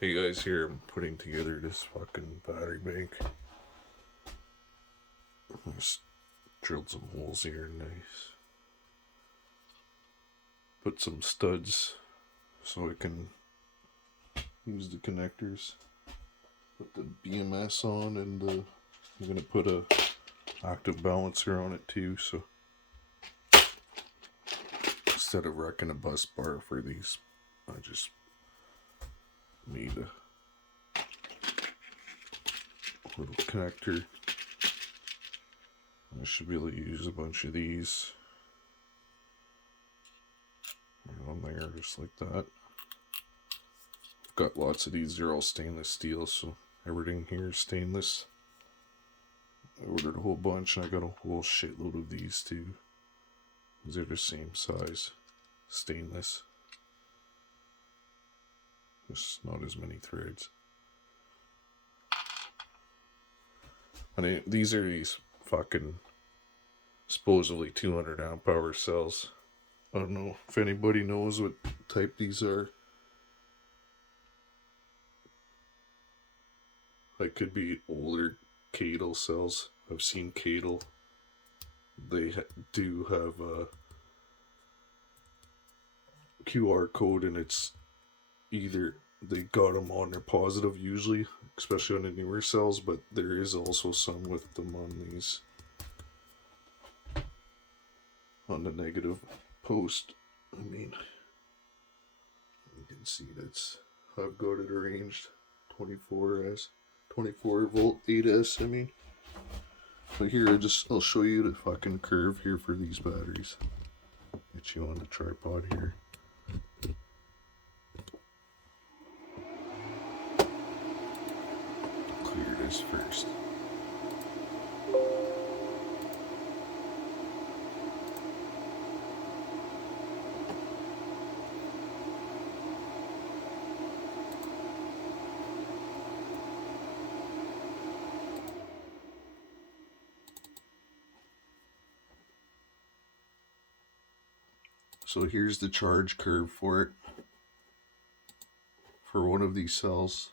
Hey guys, here I'm putting together this fucking battery bank. I just drilled some holes here, nice. Put some studs so I can use the connectors. Put the BMS on, and I'm gonna put a active balancer on it too. So instead of wrecking a bus bar for these, I just made a little connector. I should be able to use a bunch of these right on there, just like that. I've got lots of these. They're all stainless steel, so everything here is stainless. I ordered a whole bunch, and I got a whole shitload of these too. These are the same size, stainless. Just not as many threads. And these are these fucking supposedly 200 amp hour cells. I don't know if anybody knows what type these are. Like, could be older Cadle cells. I've seen Cadle. They do have a QR code, and it's either they got them on their positive usually, especially on the newer cells, but there is also some with them on these, on the negative post. I mean, you can see that's how I've got it arranged. 24 volt 8S, I mean. But here, I'll show you the fucking curve here for these batteries. Get you on the tripod here. Clear this first. So here's the charge curve for it. For one of these cells,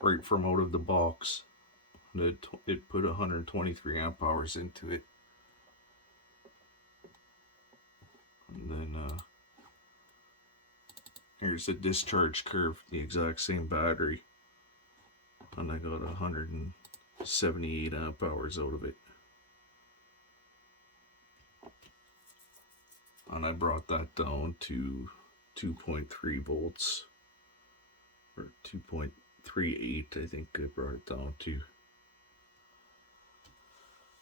right from out of the box, it put 123 amp hours into it. And then here's the discharge curve, the exact same battery. And I got 178 amp hours out of it. And I brought that down to 2.3 volts, or 2.38, I think I brought it down to.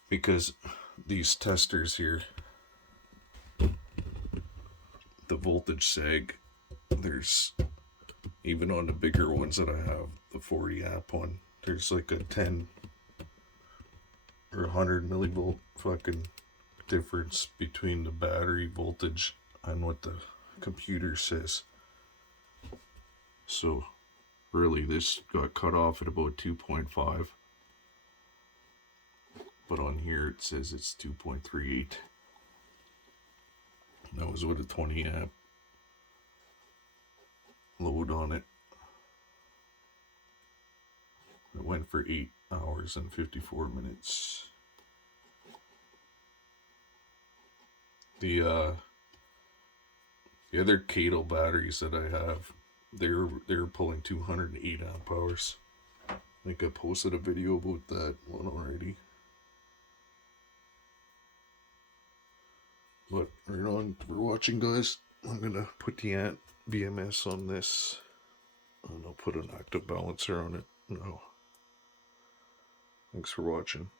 Because these testers here, the voltage sag, there's, even on the bigger ones that I have, the 40 amp one, there's like a 10 or 100 millivolt fucking difference between the battery voltage and what the computer says. So really, this got cut off at about 2.5, but on here it says it's 2.38. That was with a 20 amp load on it. It went for 8 hours and 54 minutes. The other Cadle batteries that I have, they're pulling 208 amp hours. I think I posted a video about that one already. But right on for watching, guys. I'm gonna put the ANT BMS on this, and I'll put an active balancer on it now. Thanks for watching.